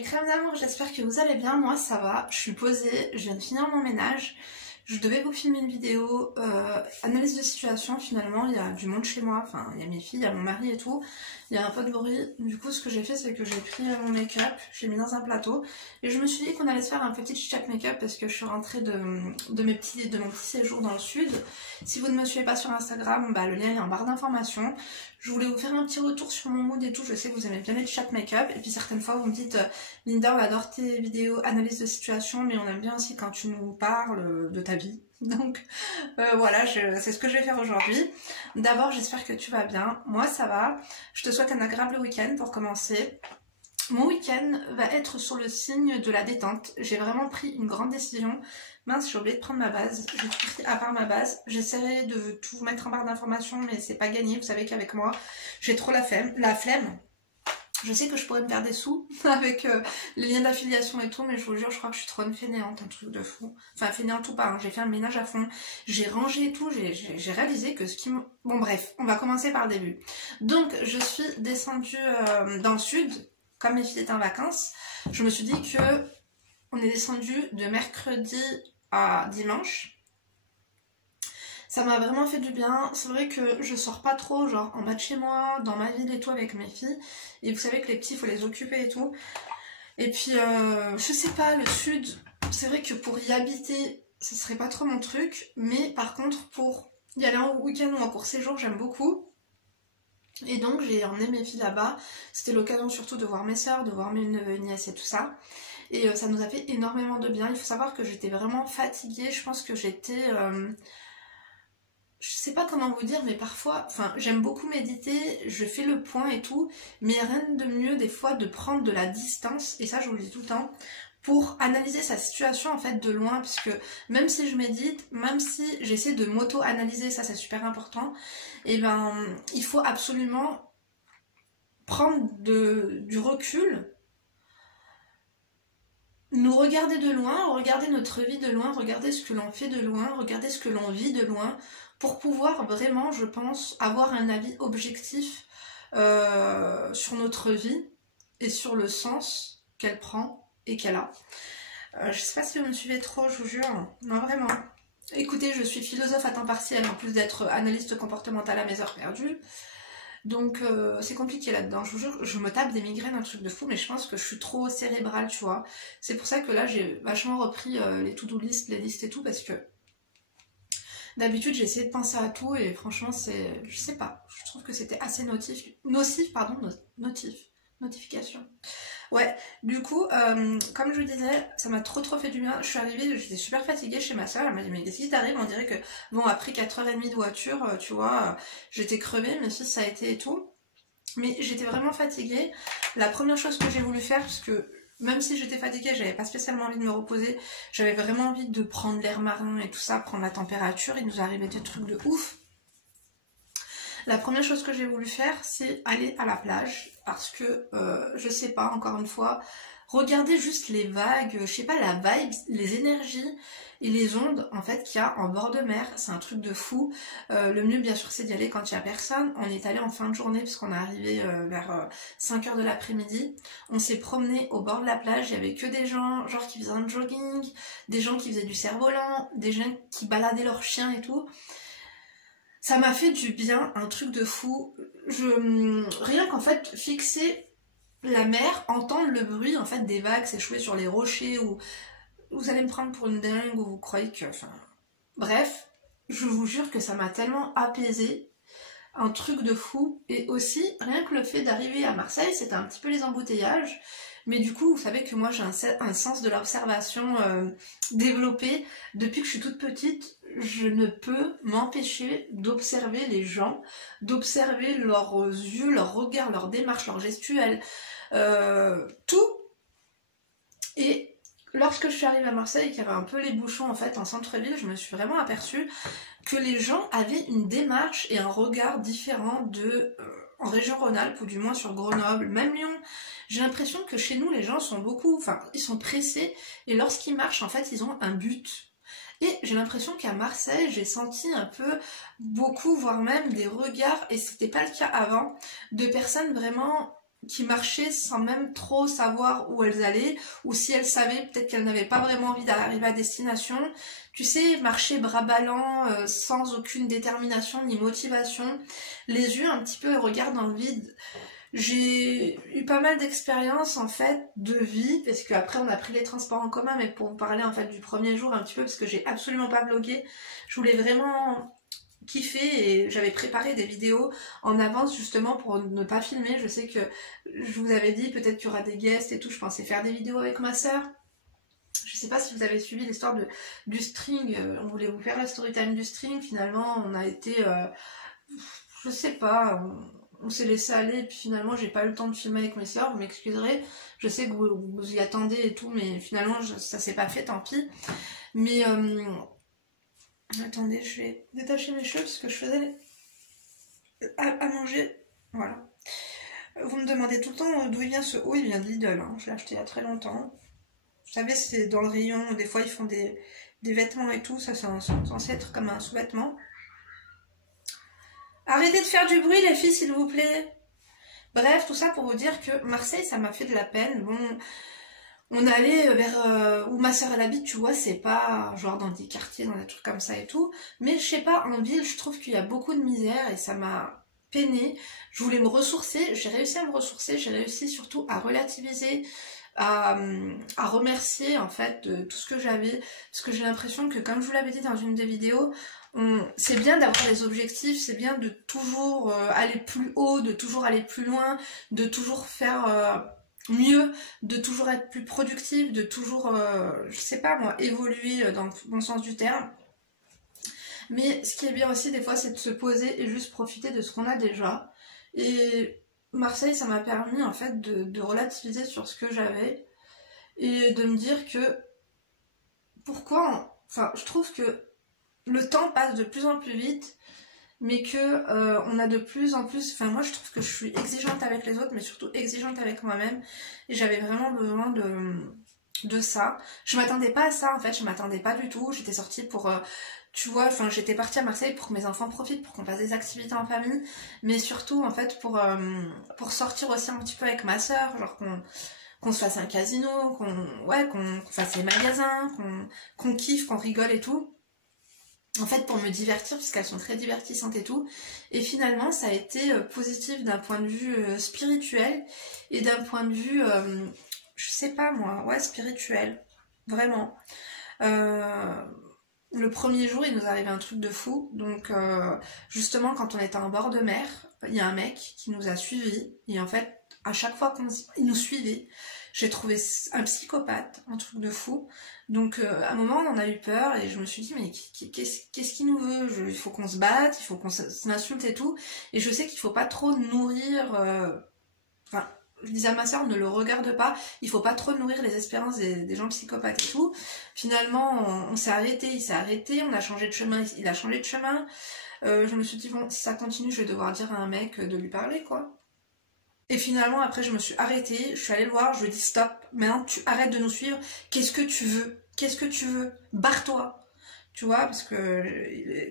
mes crèmes d'amour, j'espère que vous allez bien, moi ça va, je suis posée, je viens de finir mon ménage, je devais vous filmer une vidéo, analyse de situation finalement, il y a du monde chez moi, enfin il y a mes filles, il y a mon mari et tout, il y a un peu de bruit, du coup ce que j'ai fait c'est que j'ai pris mon make-up, je l'ai mis dans un plateau, et je me suis dit qu'on allait se faire un petit chit-chat make-up parce que je suis rentrée de mon petit séjour dans le sud. Si vous ne me suivez pas sur Instagram, bah, le lien est en barre d'informations. Je voulais vous faire un petit retour sur mon mood et tout, je sais que vous aimez bien les chat make-up, et puis certaines fois vous me dites Linda, on adore tes vidéos analyse de situation, mais on aime bien aussi quand tu nous parles de ta vie. Donc voilà, c'est ce que je vais faire aujourd'hui. D'abord, j'espère que tu vas bien, moi ça va, je te souhaite un agréable week-end pour commencer. Mon week-end va être sur le signe de la détente, j'ai vraiment pris une grande décision. Mince, j'ai oublié de prendre ma base, j'ai tout pris à part ma base, j'essaierai de tout vous mettre en barre d'informations mais c'est pas gagné, vous savez qu'avec moi j'ai trop la flemme. Je sais que je pourrais me faire des sous avec les liens d'affiliation et tout, mais je vous jure, je crois que je suis trop une fainéante, un truc de fou. Enfin, fainéante ou pas, hein. J'ai fait un ménage à fond, j'ai rangé et tout, j'ai réalisé que ce qui me... Bon bref, on va commencer par le début. Donc, je suis descendue dans le sud, comme mes filles étaient en vacances. Je me suis dit que on est descendu de mercredi à dimanche. Ça m'a vraiment fait du bien. C'est vrai que je sors pas trop, genre en bas de chez moi, dans ma ville et tout avec mes filles. Et vous savez que les petits, il faut les occuper et tout. Et puis, je sais pas, le sud, c'est vrai que pour y habiter, ce serait pas trop mon truc. Mais par contre, pour y aller en week-end ou en court séjour, j'aime beaucoup. Et donc, j'ai emmené mes filles là-bas. C'était l'occasion surtout de voir mes soeurs, de voir mes neveux et nièces et tout ça. Et ça nous a fait énormément de bien. Il faut savoir que j'étais vraiment fatiguée. Je pense que j'étais... je sais pas comment vous dire, mais parfois, enfin, j'aime beaucoup méditer, je fais le point et tout, mais rien de mieux des fois de prendre de la distance, et ça je vous le dis tout le temps, pour analyser sa situation en fait de loin, parce que même si je médite, même si j'essaie de m'auto-analyser, ça c'est super important, et ben il faut absolument prendre du recul, nous regarder de loin, regarder notre vie de loin, regarder ce que l'on fait de loin, regarder ce que l'on vit de loin, pour pouvoir vraiment, je pense, avoir un avis objectif sur notre vie et sur le sens qu'elle prend et qu'elle a. Je sais pas si vous me suivez trop, je vous jure. Non, vraiment. Écoutez, je suis philosophe à temps partiel, en plus d'être analyste comportementale à mes heures perdues. Donc c'est compliqué là-dedans, je vous jure, je me tape des migraines, un truc de fou, mais je pense que je suis trop cérébrale, tu vois. C'est pour ça que là, j'ai vachement repris les to-do list, les listes et tout, parce que d'habitude, j'ai essayé de penser à tout, et franchement, c'est... Je sais pas, je trouve que c'était assez notification. Ouais, du coup, comme je vous disais, ça m'a trop fait du bien. Je suis arrivée, j'étais super fatiguée chez ma soeur, elle m'a dit mais qu'est-ce qui t'arrive? On dirait que, bon, après 4h30 de voiture, tu vois, j'étais crevée, mes fils ça a été et tout. Mais j'étais vraiment fatiguée. La première chose que j'ai voulu faire, parce que même si j'étais fatiguée, j'avais pas spécialement envie de me reposer, j'avais vraiment envie de prendre l'air marin et tout ça, prendre la température, il nous arrivait des trucs de ouf. La première chose que j'ai voulu faire, c'est aller à la plage, parce que, je sais pas, encore une fois, regarder juste les vagues, je sais pas, la vibe, les énergies et les ondes, en fait, qu'il y a en bord de mer, c'est un truc de fou. Le mieux, bien sûr, c'est d'y aller quand il y a personne. On est allé en fin de journée, puisqu'on est arrivé vers 5h de l'après-midi. On s'est promené au bord de la plage, il y avait que des gens, genre, qui faisaient un jogging, des gens qui faisaient du cerf-volant, des gens qui baladaient leurs chiens et tout. Ça m'a fait du bien, un truc de fou. Rien qu'en fait, fixer la mer, entendre le bruit en fait des vagues s'échouer sur les rochers, ou vous allez me prendre pour une dingue, ou vous croyez que... Enfin, bref, je vous jure que ça m'a tellement apaisé, un truc de fou. Et aussi, rien que le fait d'arriver à Marseille, c'était un petit peu les embouteillages. Mais du coup, vous savez que moi j'ai un sens de l'observation développé. Depuis que je suis toute petite, je ne peux m'empêcher d'observer les gens, d'observer leurs yeux, leurs regards, leurs démarches, leurs gestuelles, tout. Et lorsque je suis arrivée à Marseille, qu'il y avait un peu les bouchons en fait en centre-ville, je me suis vraiment aperçue que les gens avaient une démarche et un regard différent de... en région Rhône-Alpes, ou du moins sur Grenoble, même Lyon. J'ai l'impression que chez nous, les gens sont beaucoup... Enfin, ils sont pressés, et lorsqu'ils marchent, en fait, ils ont un but. Et j'ai l'impression qu'à Marseille, j'ai senti un peu beaucoup, voire même des regards, et c'était pas le cas avant, de personnes vraiment qui marchaient sans même trop savoir où elles allaient, ou si elles savaient, peut-être qu'elles n'avaient pas vraiment envie d'arriver à destination. Tu sais, marcher bras ballants, sans aucune détermination ni motivation, les yeux un petit peu regard dans le vide. J'ai eu pas mal d'expériences en fait de vie, parce qu'après on a pris les transports en commun, mais pour vous parler en fait du premier jour un petit peu, parce que j'ai absolument pas vlogué, je voulais vraiment kiffer et j'avais préparé des vidéos en avance justement pour ne pas filmer. Je sais que je vous avais dit peut-être qu'il y aura des guests et tout, je pensais faire des vidéos avec ma soeur. Je sais pas si vous avez suivi l'histoire du string, on voulait vous faire la story time du string, finalement on a été, je sais pas, on s'est laissé aller et puis finalement j'ai pas eu le temps de filmer avec mes soeurs, vous m'excuserez, je sais que vous y attendez et tout, mais finalement ça s'est pas fait, tant pis. Mais attendez, je vais détacher mes cheveux parce que je faisais à manger, voilà. Vous me demandez tout le temps d'où il vient ce haut, il vient de Lidl, hein. Je l'ai acheté il y a très longtemps. Vous savez, c'est dans le rayon, des fois ils font des vêtements et tout, ça c'est censé être comme un sous-vêtement. Arrêtez de faire du bruit les filles s'il vous plaît. Bref, tout ça pour vous dire que Marseille ça m'a fait de la peine. Bon, on allait vers où ma soeur elle habite, tu vois, c'est pas genre dans des quartiers, dans des trucs comme ça et tout. Mais je sais pas, en ville, je trouve qu'il y a beaucoup de misère et ça m'a peiné. Je voulais me ressourcer, j'ai réussi à me ressourcer, j'ai réussi surtout à relativiser, à remercier en fait de tout ce que j'avais. Parce que j'ai l'impression que, comme je vous l'avais dit dans une des vidéos, c'est bien d'avoir des objectifs, c'est bien de toujours aller plus haut, de toujours aller plus loin, de toujours faire mieux, de toujours être plus productive, de toujours, je sais pas moi, évoluer dans le bon sens du terme. Mais ce qui est bien aussi des fois, c'est de se poser et juste profiter de ce qu'on a déjà. Et Marseille, ça m'a permis en fait de relativiser sur ce que j'avais et de me dire que pourquoi, enfin, je trouve que le temps passe de plus en plus vite, mais que on a de plus en plus, enfin moi je trouve que je suis exigeante avec les autres, mais surtout exigeante avec moi-même, et j'avais vraiment besoin de ça. Je m'attendais pas à ça en fait, je m'attendais pas du tout. J'étais sortie pour, tu vois, enfin j'étais partie à Marseille pour que mes enfants profitent, pour qu'on fasse des activités en famille, mais surtout en fait pour sortir aussi un petit peu avec ma soeur, genre qu'on se fasse un casino, qu'on fasse les magasins, qu'on kiffe, qu'on rigole et tout. En fait, pour me divertir, puisqu'elles sont très divertissantes et tout. Et finalement, ça a été positif d'un point de vue spirituel et d'un point de vue, je sais pas moi, ouais, spirituel. Vraiment. Le premier jour, il nous arrivait un truc de fou. Donc, justement, quand on était en bord de mer, il y a un mec qui nous a suivis. Et en fait, à chaque fois qu'il nous suivait, j'ai trouvé un psychopathe, un truc de fou. Donc à un moment on en a eu peur et je me suis dit mais qu'est-ce qu'il nous veut, il faut qu'on se batte, il faut qu'on s'insulte et tout. Et je sais qu'il faut pas trop nourrir, enfin je disais à ma soeur ne le regarde pas, il faut pas trop nourrir les espérances des gens psychopathes et tout. Finalement on s'est arrêté, il s'est arrêté, on a changé de chemin, il a changé de chemin. Je me suis dit bon si ça continue je vais devoir dire à un mec de lui parler quoi. Et finalement, après, je me suis arrêtée, je suis allée le voir, je lui ai dit stop, maintenant tu arrêtes de nous suivre, qu'est-ce que tu veux? Qu'est-ce que tu veux? Barre-toi! Tu vois, parce que,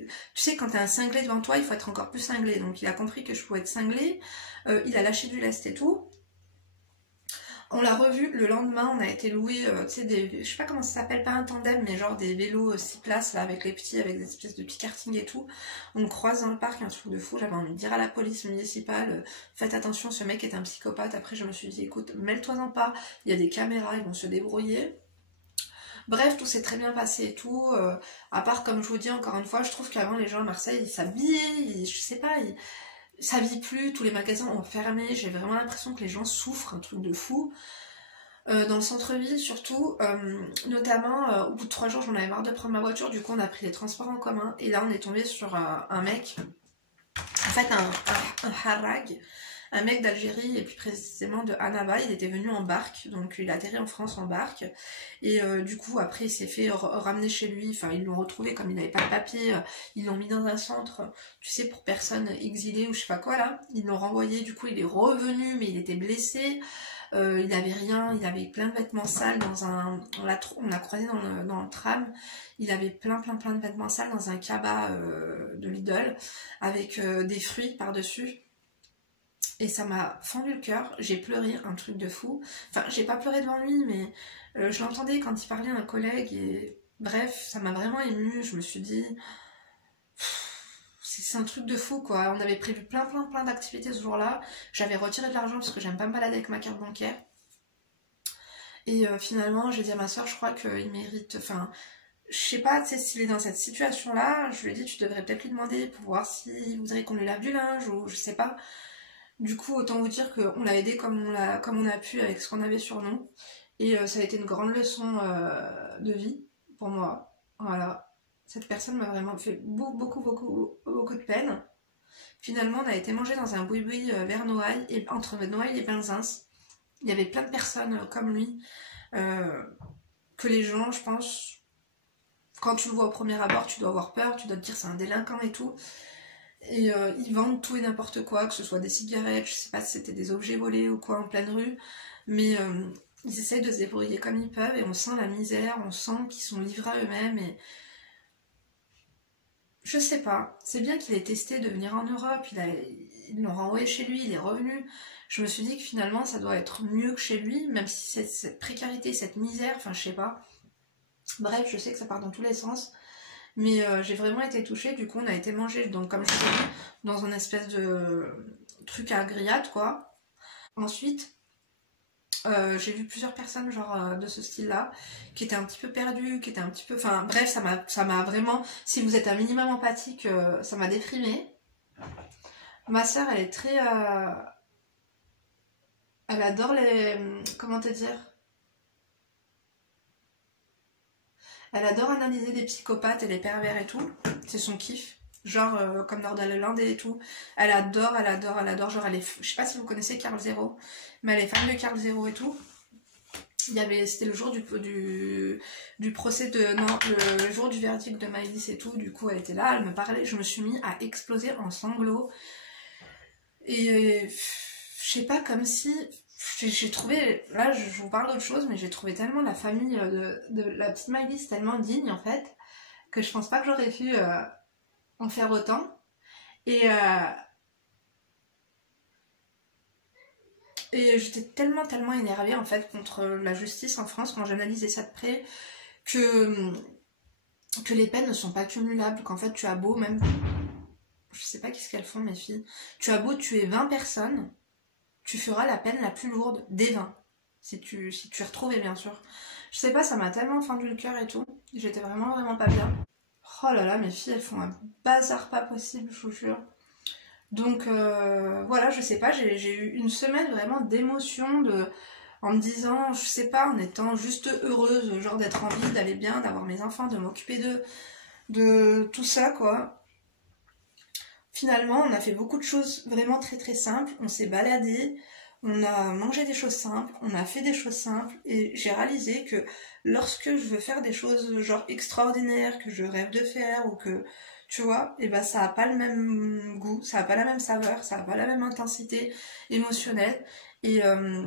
tu sais, quand t'as un cinglé devant toi, il faut être encore plus cinglé. Donc il a compris que je pouvais être cinglée, il a lâché du lest et tout. On l'a revu le lendemain, on a été loué, tu sais, je sais pas comment ça s'appelle, pas un tandem, mais genre des vélos 6 places, là, avec les petits, avec des espèces de petits karting et tout. On le croise dans le parc, un truc de fou, j'avais envie de dire à la police municipale, faites attention, ce mec est un psychopathe. Après, je me suis dit, écoute, mêle-toi-en pas, il y a des caméras, ils vont se débrouiller. Bref, tout s'est très bien passé et tout, à part, comme je vous dis encore une fois, je trouve qu'avant, les gens à Marseille, ils s'habillaient, je sais pas, ça vit plus, tous les magasins ont fermé, j'ai vraiment l'impression que les gens souffrent, un truc de fou. Dans le centre-ville surtout, notamment au bout de 3 jours j'en avais marre de prendre ma voiture, du coup on a pris les transports en commun, et là on est tombé sur un mec, en fait un harag, un mec d'Algérie et plus précisément de Annaba. Il était venu en barque, donc il a atterri en France en barque, et du coup après il s'est fait ramener chez lui, enfin ils l'ont retrouvé comme il n'avait pas de papier, ils l'ont mis dans un centre, tu sais, pour personnes exilées ou je sais pas quoi là, ils l'ont renvoyé, du coup il est revenu mais il était blessé, il avait rien, il avait plein de vêtements sales dans un, on l'a croisé dans le tram, il avait plein de vêtements sales dans un cabas de Lidl avec des fruits par dessus. Et ça m'a fendu le cœur, j'ai pleuré, un truc de fou. Enfin, j'ai pas pleuré devant lui, mais je l'entendais quand il parlait à un collègue, et bref, ça m'a vraiment émue. Je me suis dit, c'est un truc de fou quoi. On avait prévu plein d'activités ce jour-là. J'avais retiré de l'argent parce que j'aime pas me balader avec ma carte bancaire. Et finalement, j'ai dit à ma soeur, je crois qu'il mérite. Enfin, je sais pas, tu sais, s'il est dans cette situation-là, je lui ai dit, tu devrais peut-être lui demander pour voir s'il voudrait qu'on lui lave du linge ou je sais pas. Du coup, autant vous dire qu'on l'a aidé comme on a pu avec ce qu'on avait sur nous. Et ça a été une grande leçon de vie pour moi. Voilà. Cette personne m'a vraiment fait beaucoup de peine. Finalement, on a été mangé dans un boui-boui vers Noailles, et entre Noailles et Belzins. Il y avait plein de personnes comme lui, que les gens, je pense, quand tu le vois au premier abord, tu dois avoir peur, tu dois te dire c'est un délinquant et tout. Et ils vendent tout et n'importe quoi, que ce soit des cigarettes, je sais pas si c'était des objets volés ou quoi en pleine rue, mais ils essayent de se débrouiller comme ils peuvent et on sent la misère, on sent qu'ils sont livrés à eux-mêmes et je sais pas, c'est bien qu'il ait testé de venir en Europe, ils l'ont renvoyé chez lui, il est revenu. Je me suis dit que finalement ça doit être mieux que chez lui, même si cette précarité, cette misère, enfin je sais pas. Bref, je sais que ça part dans tous les sens. Mais j'ai vraiment été touchée, du coup on a été manger, donc comme je vous ai dit, dans un espèce de truc à grillade quoi. Ensuite, j'ai vu plusieurs personnes genre de ce style-là, qui étaient un petit peu perdues, qui étaient un petit peu... Enfin bref, ça m'a vraiment... Si vous êtes un minimum empathique, ça m'a déprimée. Ma soeur, elle est très... Elle adore les... Comment te dire? Elle adore analyser les psychopathes et les pervers et tout. C'est son kiff. Genre comme Nordaland et tout. Elle adore. Genre elle est... Je sais pas si vous connaissez Carl Zero, mais elle est fan de Carl Zero et tout. C'était le jour du procès de... Non, le jour du verdict de Maëlys et tout. Du coup elle était là, elle me parlait. Je me suis mis à exploser en sanglots. Et je sais pas, comme si... J'ai trouvé, là je vous parle d'autre chose, mais j'ai trouvé tellement la famille de la petite Maëlys tellement digne en fait, que je pense pas que j'aurais pu en faire autant. Et j'étais tellement énervée en fait contre la justice en France quand j'analysais ça de près, que les peines ne sont pas cumulables, qu'en fait tu as beau même... Je sais pas qu'est-ce qu'elles font mes filles. Tu as beau tuer 20 personnes, tu feras la peine la plus lourde des 20. Si tu es retrouvé, bien sûr. Je sais pas, ça m'a tellement fendu le cœur et tout. J'étais vraiment pas bien. Oh là là, mes filles, elles font un bazar pas possible, je vous jure. Donc voilà, je sais pas, j'ai eu une semaine vraiment d'émotion, en me disant, je sais pas, en étant juste heureuse, genre d'être en vie, d'aller bien, d'avoir mes enfants, de m'occuper de tout ça, quoi. Finalement, on a fait beaucoup de choses vraiment très simples. On s'est baladé, on a mangé des choses simples, on a fait des choses simples. Et j'ai réalisé que lorsque je veux faire des choses genre extraordinaires, que je rêve de faire, ou que, tu vois, et ben ça a pas le même goût, ça a pas la même saveur, ça a pas la même intensité émotionnelle. Et, euh,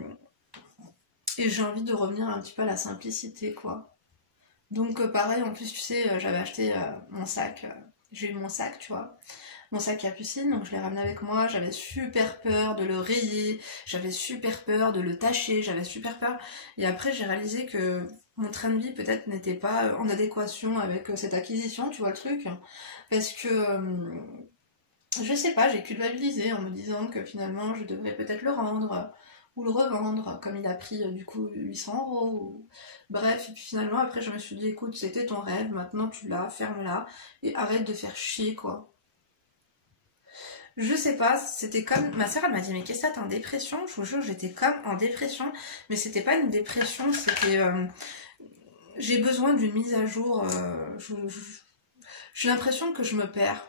et j'ai envie de revenir un petit peu à la simplicité, quoi. Donc pareil, en plus, tu sais, j'avais acheté mon sac, j'ai eu mon sac, tu vois. Mon sac Capucine, donc je l'ai ramené avec moi, j'avais super peur de le rayer, j'avais super peur de le tacher, j'avais super peur. Et après j'ai réalisé que mon train de vie peut-être n'était pas en adéquation avec cette acquisition, tu vois le truc. Parce que, je sais pas, j'ai culpabilisé en me disant que finalement je devrais peut-être le rendre ou le revendre, comme il a pris du coup 800 €. Bref, et puis finalement après je me suis dit écoute, c'était ton rêve, maintenant tu l'as, ferme-la et arrête de faire chier quoi. Je sais pas, c'était comme... Ma soeur elle m'a dit mais qu'est-ce que t'es en dépression? Je vous jure j'étais comme en dépression, mais c'était pas une dépression, c'était... J'ai besoin d'une mise à jour, j'ai l'impression que je me perds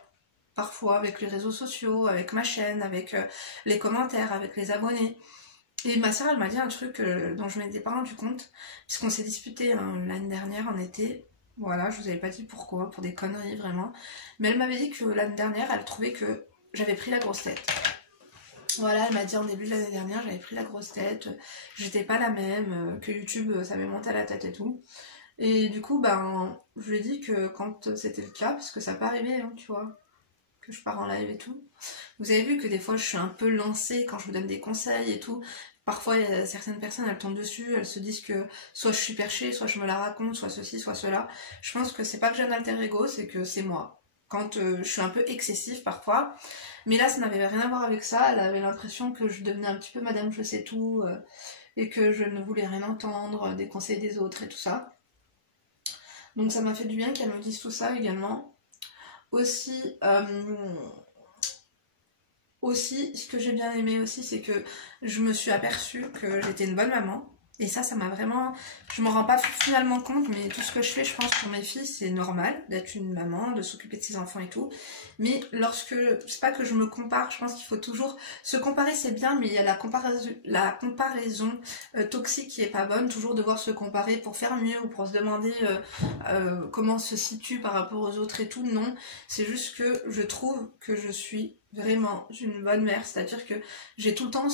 parfois avec les réseaux sociaux, avec ma chaîne, avec les commentaires, avec les abonnés. Et ma soeur elle m'a dit un truc dont je m'étais pas rendu compte, puisqu'on s'est disputé l'année dernière en été. Voilà, je vous avais pas dit pourquoi, pour des conneries vraiment. Mais elle m'avait dit que l'année dernière, elle trouvait que j'avais pris la grosse tête. Voilà, elle m'a dit en début de l'année dernière, j'avais pris la grosse tête, j'étais pas la même, que YouTube, ça m'est monté à la tête et tout. Et du coup, ben, je lui ai dit que quand c'était le cas, parce que ça peut arriver, hein, tu vois, que je pars en live et tout. Vous avez vu que des fois je suis un peu lancée quand je vous donne des conseils et tout. Parfois, il y a certaines personnes, elles tombent dessus, elles se disent que soit je suis perchée, soit je me la raconte, soit ceci, soit cela. Je pense que c'est pas que j'ai un alter ego, c'est que c'est moi. Quand je suis un peu excessif parfois. Mais là, ça n'avait rien à voir avec ça. Elle avait l'impression que je devenais un petit peu madame je sais tout, et que je ne voulais rien entendre des conseils des autres et tout ça. Donc ça m'a fait du bien qu'elle me dise tout ça également. Aussi, ce que j'ai bien aimé aussi, c'est que je me suis aperçue que j'étais une bonne maman. Et ça m'a vraiment... Je m'en rends pas finalement compte, mais tout ce que je fais, je pense, pour mes filles, c'est normal d'être une maman, de s'occuper de ses enfants et tout. Mais lorsque... C'est pas que je me compare, je pense qu'il faut toujours... Se comparer, c'est bien, mais il y a la comparaison toxique qui est pas bonne. Toujours devoir se comparer pour faire mieux ou pour se demander comment on se situe par rapport aux autres et tout. Non, c'est juste que je trouve que je suis vraiment une bonne mère. C'est-à-dire que j'ai tout le temps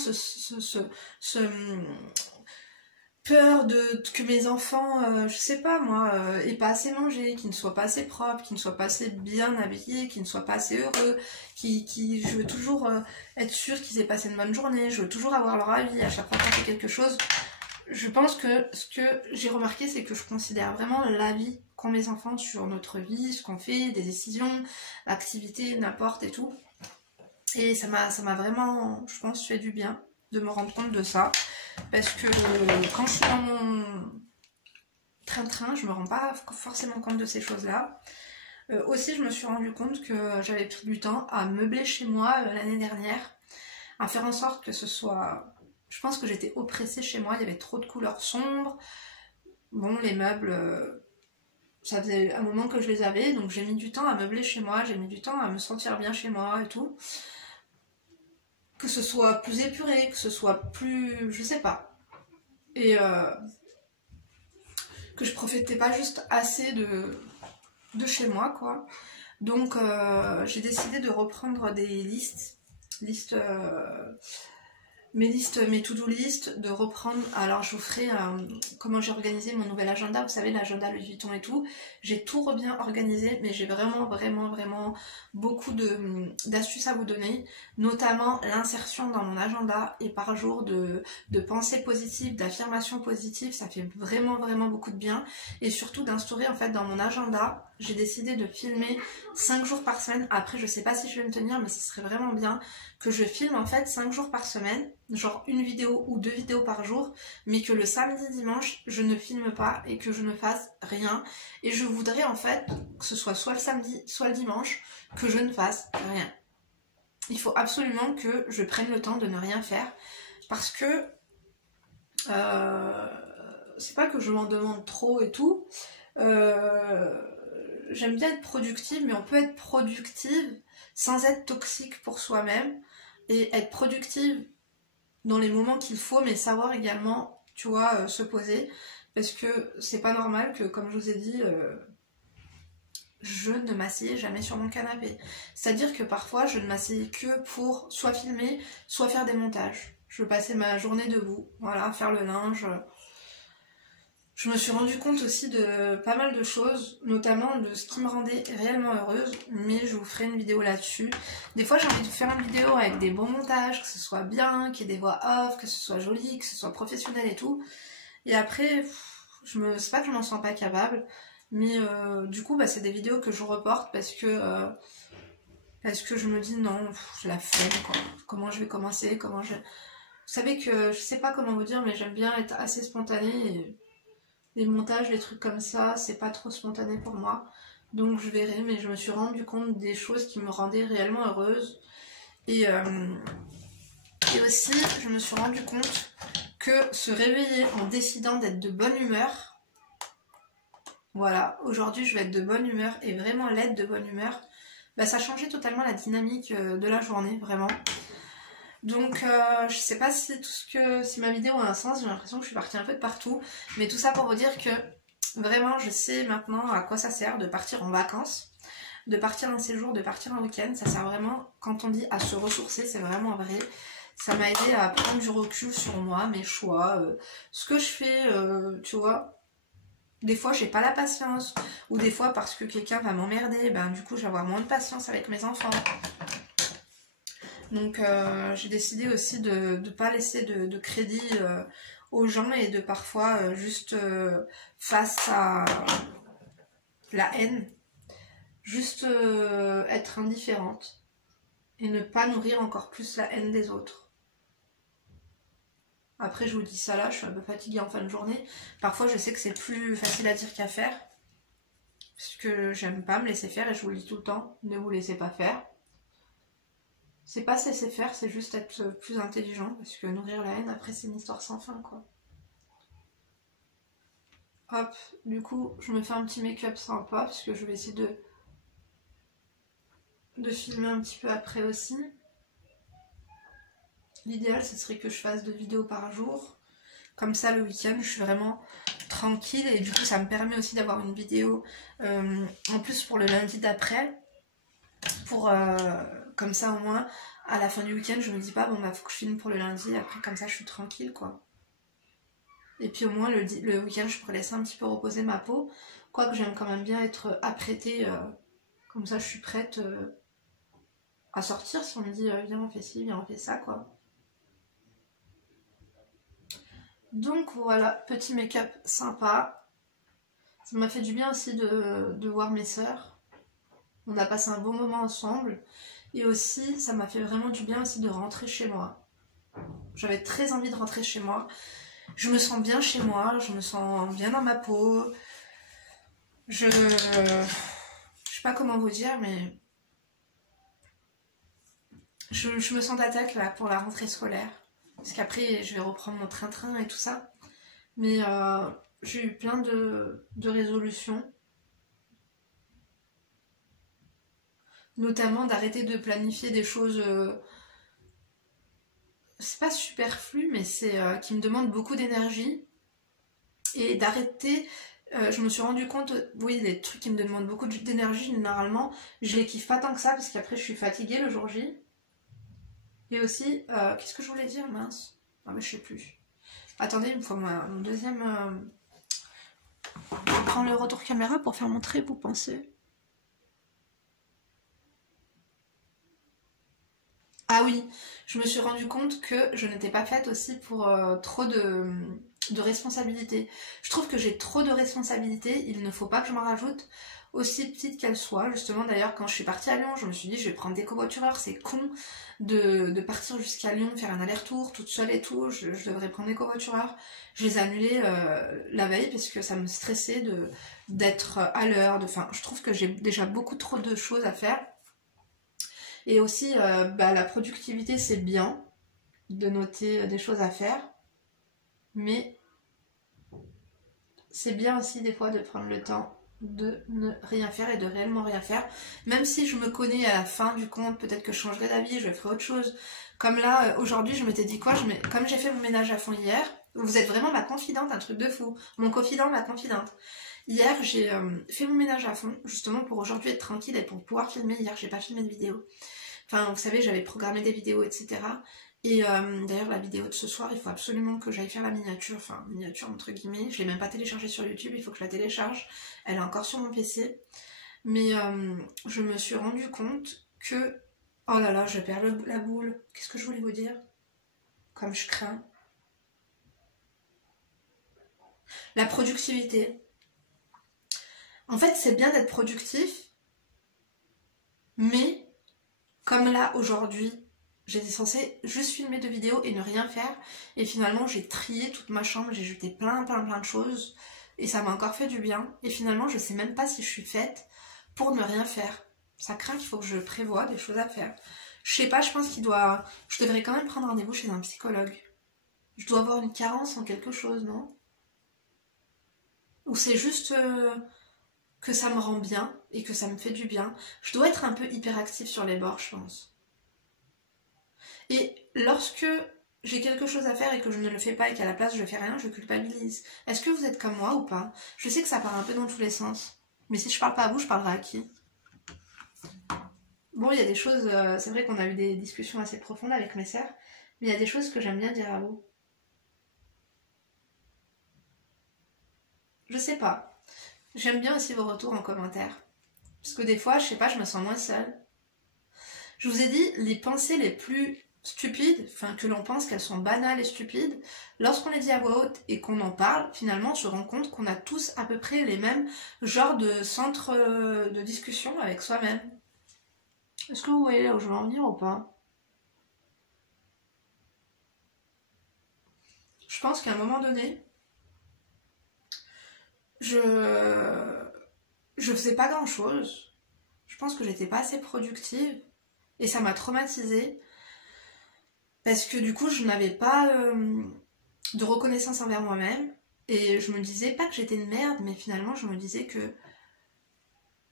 peur que mes enfants, je sais pas moi, aient pas assez mangé, qu'ils ne soient pas assez propres, qu'ils ne soient pas assez bien habillés, qu'ils ne soient pas assez heureux, je veux toujours être sûre qu'ils aient passé une bonne journée, je veux toujours avoir leur avis à chaque fois qu'on fait quelque chose. Je pense que ce que j'ai remarqué, c'est que je considère vraiment l'avis qu'ont mes enfants sur notre vie, ce qu'on fait, des décisions, activités, n'importe et tout. Et ça m'a vraiment, je pense, fait du bien de me rendre compte de ça. Parce que quand je suis dans mon train-train, je me rends pas forcément compte de ces choses-là. Aussi, je me suis rendu compte que j'avais pris du temps à meubler chez moi l'année dernière, à faire en sorte que ce soit... Je pense que j'étais oppressée chez moi, il y avait trop de couleurs sombres. Bon, les meubles, ça faisait un moment que je les avais, donc j'ai mis du temps à meubler chez moi, j'ai mis du temps à me sentir bien chez moi et tout. Que ce soit plus épuré, que ce soit plus... je sais pas. Et que je profitais pas juste assez de chez moi, quoi. Donc j'ai décidé de reprendre des listes, mes to-do list, de reprendre, alors je vous ferai comment j'ai organisé mon nouvel agenda, vous savez l'agenda Louis Vuitton et tout, j'ai tout bien organisé, mais j'ai vraiment beaucoup d'astuces à vous donner, notamment l'insertion dans mon agenda et par jour de pensées positives, d'affirmations positives, ça fait vraiment beaucoup de bien, et surtout d'instaurer en fait dans mon agenda, j'ai décidé de filmer 5 jours par semaine, après je sais pas si je vais me tenir, mais ce serait vraiment bien que je filme en fait 5 jours par semaine, genre une vidéo ou 2 vidéos par jour, mais que le samedi, dimanche, je ne filme pas et que je ne fasse rien. Et je voudrais en fait que ce soit le samedi, soit le dimanche, que je ne fasse rien. Il faut absolument que je prenne le temps de ne rien faire, parce que c'est pas que je m'en demande trop et tout, j'aime bien être productive, mais on peut être productive sans être toxique pour soi-même, et être productive dans les moments qu'il faut, mais savoir également, tu vois, se poser, parce que c'est pas normal que, comme je vous ai dit, je ne m'assieds jamais sur mon canapé. C'est-à-dire que parfois, je ne m'assieds que pour soit filmer, soit faire des montages. Je passais ma journée debout, voilà, faire le linge. Je me suis rendu compte aussi de pas mal de choses, notamment de ce qui me rendait réellement heureuse, mais je vous ferai une vidéo là-dessus. Des fois j'ai envie de faire une vidéo avec des bons montages, que ce soit bien, qu'il y ait des voix off, que ce soit joli, que ce soit professionnel et tout. Et après, c'est pas que je m'en sens pas capable, mais du coup c'est des vidéos que je reporte parce que je me dis non, j'ai la flemme quoi. Comment je vais commencer, Vous savez que je sais pas comment vous dire, mais j'aime bien être assez spontanée et... Les montages, les trucs comme ça, c'est pas trop spontané pour moi. Donc je verrai, mais je me suis rendu compte des choses qui me rendaient réellement heureuse. Et aussi, je me suis rendu compte que se réveiller en décidant d'être de bonne humeur, voilà, aujourd'hui je vais être de bonne humeur et vraiment l'être de bonne humeur, ça changeait totalement la dynamique de la journée, vraiment. Donc je sais pas si si ma vidéo a un sens, j'ai l'impression que je suis partie un peu de partout, mais tout ça pour vous dire que vraiment je sais maintenant à quoi ça sert de partir en vacances, de partir en séjour, de partir en week-end. Ça sert vraiment, quand on dit à se ressourcer, c'est vraiment vrai. Ça m'a aidé à prendre du recul sur moi, mes choix, ce que je fais, tu vois. Des fois j'ai pas la patience, ou des fois parce que quelqu'un va m'emmerder, ben du coup je vais avoir moins de patience avec mes enfants. Donc j'ai décidé aussi de ne pas laisser de crédit aux gens et de parfois juste face à la haine, juste être indifférente et ne pas nourrir encore plus la haine des autres. Après je vous dis ça là, je suis un peu fatiguée en fin de journée. Parfois je sais que c'est plus facile à dire qu'à faire. Parce que j'aime pas me laisser faire et je vous le dis tout le temps, ne vous laissez pas faire. C'est pas se laisser faire, c'est juste être plus intelligent. Parce que nourrir la haine, après c'est une histoire sans fin quoi. Hop, du coup je me fais un petit make-up sympa parce que je vais essayer de filmer un petit peu après aussi. L'idéal ce serait que je fasse 2 vidéos par jour. Comme ça le week-end je suis vraiment tranquille et du coup ça me permet aussi d'avoir une vidéo en plus pour le lundi d'après. Pour comme ça au moins à la fin du week-end je me dis pas bon bah faut que je filme pour le lundi, après comme ça je suis tranquille quoi. Et puis au moins le week-end je pourrais laisser un petit peu reposer ma peau. Quoique j'aime quand même bien être apprêtée, comme ça je suis prête à sortir si on me dit viens on fait ci, viens on fait ça quoi. Donc voilà, petit make-up sympa. Ça m'a fait du bien aussi de voir mes sœurs. On a passé un bon moment ensemble. Et aussi, ça m'a fait vraiment du bien aussi de rentrer chez moi. J'avais très envie de rentrer chez moi. Je me sens bien chez moi, je me sens bien dans ma peau. Je sais pas comment vous dire, mais je me sens d'attaque là pour la rentrée scolaire. Parce qu'après, je vais reprendre mon train-train et tout ça. Mais j'ai eu plein de résolutions. Notamment d'arrêter de planifier des choses... c'est pas superflu, mais c'est qui me demande beaucoup d'énergie. Et d'arrêter... je me suis rendu compte, oui, des trucs qui me demandent beaucoup d'énergie, généralement, je les kiffe pas tant que ça, parce qu'après je suis fatiguée le jour J. Et aussi, qu'est-ce que je voulais dire, mince? Ah mais je sais plus. Attendez, il me faut mon deuxième... Je prends le retour caméra pour faire mon trait, vous pensez? Ah oui, je me suis rendu compte que je n'étais pas faite aussi pour trop de responsabilités. Je trouve que j'ai trop de responsabilités, il ne faut pas que je m'en rajoute, aussi petite qu'elle soit. Justement d'ailleurs quand je suis partie à Lyon, je me suis dit je vais prendre des covoitureurs, c'est con de partir jusqu'à Lyon, faire un aller-retour toute seule et tout, je devrais prendre des covoitureurs. Je les ai annulés la veille parce que ça me stressait d'être à l'heure, enfin je trouve que j'ai déjà beaucoup trop de choses à faire. Et aussi, la productivité, c'est bien de noter des choses à faire, mais c'est bien aussi des fois de prendre le temps de ne rien faire et de réellement rien faire. Même si je me connais à la fin du compte, peut-être que je changerai d'avis, je ferai autre chose. Comme là, aujourd'hui, je m'étais dit quoi, comme j'ai fait mon ménage à fond hier, vous êtes vraiment ma confidente, un truc de fou. Mon confident, ma confidente. Hier, j'ai fait mon ménage à fond, justement pour aujourd'hui être tranquille et pour pouvoir filmer. Hier, j'ai pas filmé de vidéo. Enfin, vous savez, j'avais programmé des vidéos, etc. Et d'ailleurs, la vidéo de ce soir, il faut absolument que j'aille faire la miniature, enfin, miniature entre guillemets. Je l'ai même pas téléchargée sur YouTube, il faut que je la télécharge. Elle est encore sur mon PC. Mais je me suis rendu compte que... Oh là là, je perds la boule. Qu'est-ce que je voulais vous dire? Comme je crains. La productivité. En fait, c'est bien d'être productif, mais... Comme là, aujourd'hui, j'étais censée juste filmer 2 vidéos et ne rien faire. Et finalement, j'ai trié toute ma chambre, j'ai jeté plein de choses. Et ça m'a encore fait du bien. Et finalement, je sais même pas si je suis faite pour ne rien faire. Ça craint qu'il faut que je prévoie des choses à faire. Je sais pas, je pense je devrais quand même prendre rendez-vous chez un psychologue. Je dois avoir une carence en quelque chose, non? Ou c'est juste... que ça me rend bien et que ça me fait du bien. Je dois être un peu hyperactive sur les bords, je pense. Et lorsque j'ai quelque chose à faire et que je ne le fais pas et qu'à la place je fais rien, je culpabilise. Est-ce que vous êtes comme moi ou pas? Je sais que ça part un peu dans tous les sens. Mais si je parle pas à vous, je parlerai à qui? Bon, il y a des choses... c'est vrai qu'on a eu des discussions assez profondes avec mes sœurs, mais il y a des choses que j'aime bien dire à vous. Je sais pas. J'aime bien aussi vos retours en commentaire. Parce que des fois, je sais pas, je me sens moins seule. Je vous ai dit, les pensées les plus stupides, enfin que l'on pense qu'elles sont banales et stupides, lorsqu'on les dit à voix haute et qu'on en parle, finalement on se rend compte qu'on a tous à peu près les mêmes genres de centres de discussion avec soi-même. Est-ce que vous voyez là où je veux en venir ou pas? Je pense qu'à un moment donné, je faisais pas grand chose. Je pense que j'étais pas assez productive et ça m'a traumatisée parce que du coup je n'avais pas de reconnaissance envers moi-même et je me disais pas que j'étais une merde, mais finalement je me disais que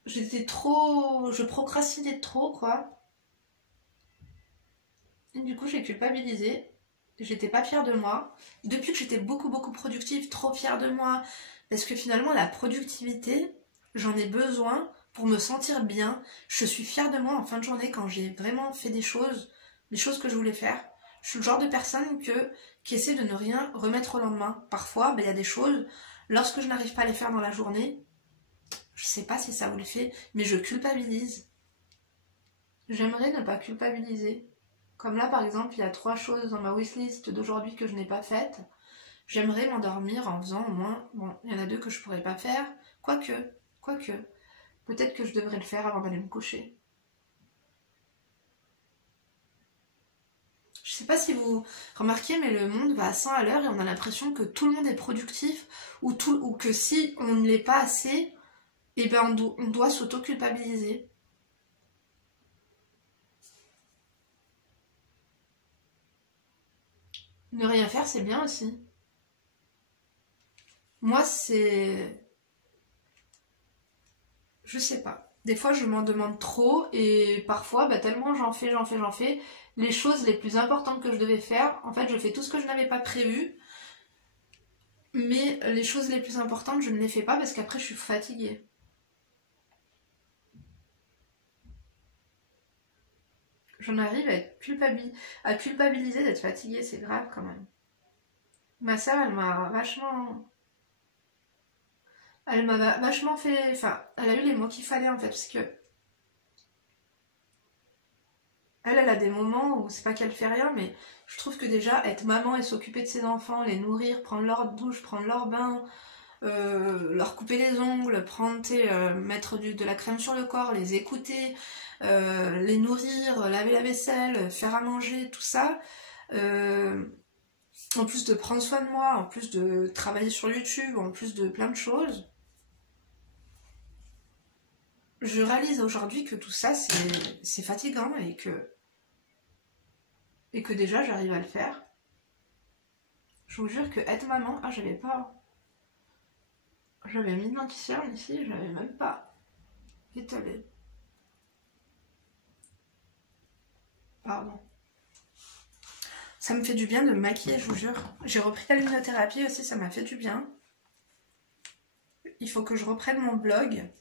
j'étais trop, je procrastinais trop quoi. Et du coup j'ai culpabilisé. J'étais pas fière de moi. Depuis que j'étais beaucoup productive, trop fière de moi. Parce que finalement, la productivité, j'en ai besoin pour me sentir bien. Je suis fière de moi en fin de journée quand j'ai vraiment fait des choses que je voulais faire. Je suis le genre de personne qui essaie de ne rien remettre au lendemain. Parfois, il y a des choses, lorsque je n'arrive pas à les faire dans la journée, je sais pas si ça vous le fait, mais je culpabilise. J'aimerais ne pas culpabiliser. Comme là, par exemple, il y a 3 choses dans ma wishlist d'aujourd'hui que je n'ai pas faites. J'aimerais m'endormir en faisant au moins... Bon, il y en a 2 que je pourrais pas faire. Quoique. Peut-être que je devrais le faire avant d'aller me coucher. Je sais pas si vous remarquez, mais le monde va à 100 à l'heure et on a l'impression que tout le monde est productif ou que si on ne l'est pas assez, eh ben on doit s'auto-culpabiliser. Ne rien faire, c'est bien aussi. Moi, c'est... Je sais pas. Des fois, je m'en demande trop et parfois, tellement j'en fais, les choses les plus importantes que je devais faire, en fait, je fais tout ce que je n'avais pas prévu, mais les choses les plus importantes, je ne les fais pas parce qu'après, je suis fatiguée. J'en arrive à être à culpabiliser d'être fatiguée, c'est grave quand même. Ma sœur, elle m'a vachement fait, enfin, elle a eu les mots qu'il fallait en fait, parce que elle a des moments où c'est pas qu'elle fait rien, mais je trouve que déjà être maman et s'occuper de ses enfants, les nourrir, prendre leur douche, prendre leur bain, leur couper les ongles, mettre de la crème sur le corps, les écouter, les nourrir, laver la vaisselle, faire à manger, tout ça. En plus de prendre soin de moi, en plus de travailler sur YouTube, en plus de plein de choses, je réalise aujourd'hui que tout ça c'est fatigant et que déjà j'arrive à le faire. Je vous jure que être maman, j'avais pas. J'avais mis de l'anti-cerne ici, je l'avais même pas étalé. Pardon. Ça me fait du bien de me maquiller, je vous jure. J'ai repris la luminothérapie aussi, ça m'a fait du bien. Il faut que je reprenne mon blog,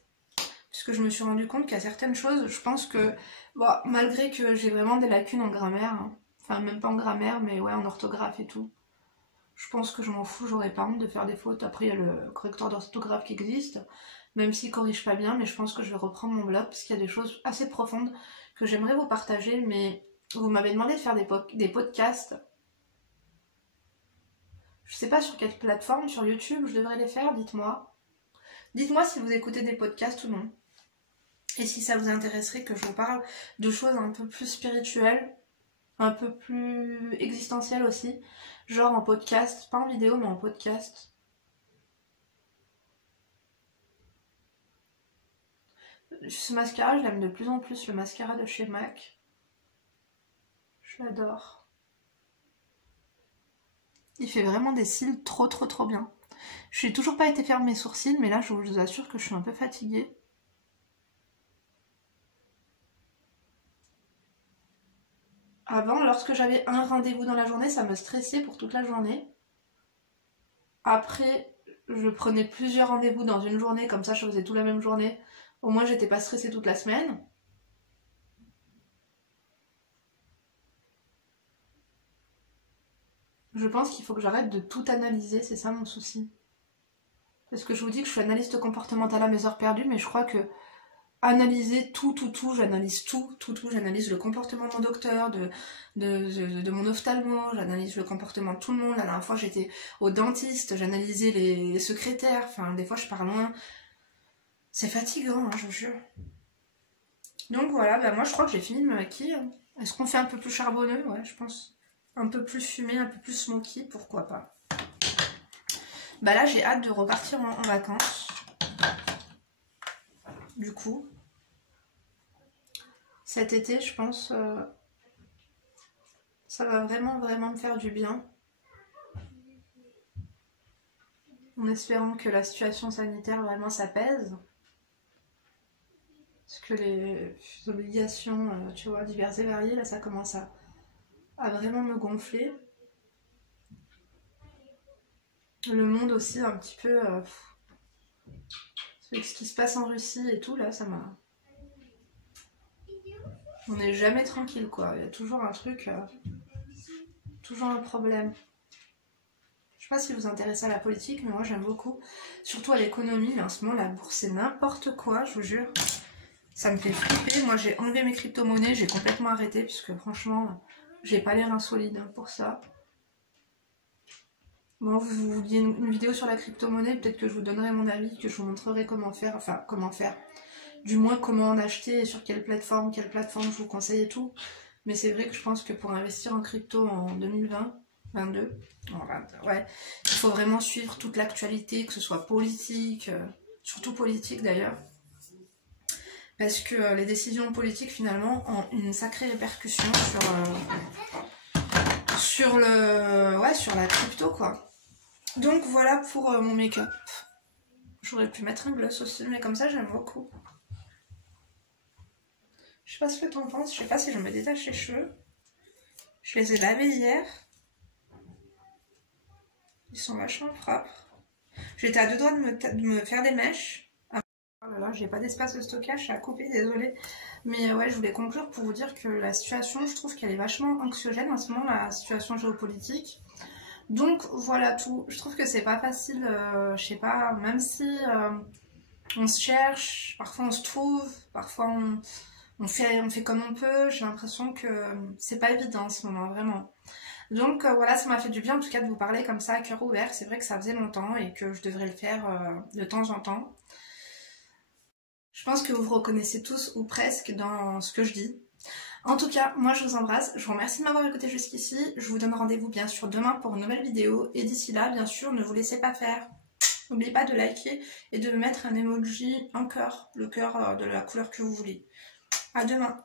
puisque je me suis rendu compte qu'il y a certaines choses, je pense que, bon, malgré que j'ai vraiment des lacunes en grammaire, hein, enfin même pas en grammaire, mais ouais en orthographe et tout, je pense que je m'en fous, j'aurais pas honte de faire des fautes. Après il y a le correcteur d'orthographe qui existe, même s'il corrige pas bien, mais je pense que je vais reprendre mon blog, parce qu'il y a des choses assez profondes que j'aimerais vous partager, mais vous m'avez demandé de faire des podcasts. Je sais pas sur quelle plateforme, sur YouTube, je devrais les faire, dites-moi. Dites-moi si vous écoutez des podcasts ou non. Et si ça vous intéresserait que je vous parle de choses un peu plus spirituelles, un peu plus existentielles aussi, genre en podcast, pas en vidéo mais en podcast. Ce mascara, je l'aime de plus en plus, le mascara de chez MAC. Je l'adore. Il fait vraiment des cils trop bien. Je n'ai toujours pas été faire mes sourcils, mais là je vous assure que je suis un peu fatiguée. Avant, lorsque j'avais un rendez-vous dans la journée, ça me stressait pour toute la journée. Après, je prenais plusieurs rendez-vous dans une journée, comme ça je faisais tout la même journée. Au moins j'étais pas stressée toute la semaine. Je pense qu'il faut que j'arrête de tout analyser, c'est ça mon souci. Parce que je vous dis que je suis analyste comportementale à mes heures perdues, mais je crois que analyser tout, j'analyse tout, j'analyse le comportement de mon docteur, de mon ophtalmo, j'analyse le comportement de tout le monde. La dernière fois j'étais au dentiste, j'analysais les secrétaires, enfin des fois je pars loin. C'est fatigant, hein, je vous jure. Donc voilà, bah moi je crois que j'ai fini de me maquiller. Est-ce qu'on fait un peu plus charbonneux? Ouais, je pense. Un peu plus fumé, un peu plus smoky, pourquoi pas. Bah là j'ai hâte de repartir en vacances. Du coup, cet été, je pense, ça va vraiment me faire du bien. En espérant que la situation sanitaire vraiment s'apaise. Parce que les obligations, tu vois, diverses et variées, là ça commence à vraiment me gonfler. Le monde aussi un petit peu... avec ce qui se passe en Russie et tout, là, ça m'a... On n'est jamais tranquille, quoi. Il y a toujours un truc... toujours un problème. Je sais pas si vous vous intéressez à la politique, mais moi j'aime beaucoup. Surtout à l'économie. En ce moment, la bourse, c'est n'importe quoi, je vous jure. Ça me fait flipper. Moi, j'ai enlevé mes crypto-monnaies, j'ai complètement arrêté, puisque franchement, j'ai pas l'air insolide pour ça. Bon, vous vouliez une vidéo sur la crypto-monnaie, peut-être que je vous donnerai mon avis, que je vous montrerai comment faire, enfin, comment faire. Du moins, comment en acheter, et sur quelle plateforme je vous conseille et tout. Mais c'est vrai que je pense que pour investir en crypto en 2022, ouais, il faut vraiment suivre toute l'actualité, que ce soit politique, surtout politique d'ailleurs. Parce que les décisions politiques finalement ont une sacrée répercussion sur la crypto quoi. Donc voilà pour mon make-up. J'aurais pu mettre un gloss aussi, mais comme ça j'aime beaucoup. Je sais pas ce que t'en penses, je sais pas si je me détache les cheveux. Je les ai lavés hier. Ils sont vachement propres. J'étais à deux doigts de me faire des mèches. Oh là là, j'ai pas d'espace de stockage, ça a coupé, désolée. Mais ouais, je voulais conclure pour vous dire que la situation, je trouve qu'elle est vachement anxiogène en ce moment, la situation géopolitique. Donc voilà tout. Je trouve que c'est pas facile, je sais pas, même si on se cherche, parfois on se trouve, parfois on fait comme on peut. J'ai l'impression que c'est pas évident en ce moment, vraiment. Donc voilà, ça m'a fait du bien en tout cas de vous parler comme ça à cœur ouvert. C'est vrai que ça faisait longtemps et que je devrais le faire de temps en temps. Je pense que vous vous reconnaissez tous ou presque dans ce que je dis. En tout cas, moi je vous embrasse, je vous remercie de m'avoir écouté jusqu'ici. Je vous donne rendez-vous bien sûr demain pour une nouvelle vidéo. Et d'ici là, bien sûr, ne vous laissez pas faire. N'oubliez pas de liker et de mettre un emoji, un cœur, le cœur de la couleur que vous voulez. À demain.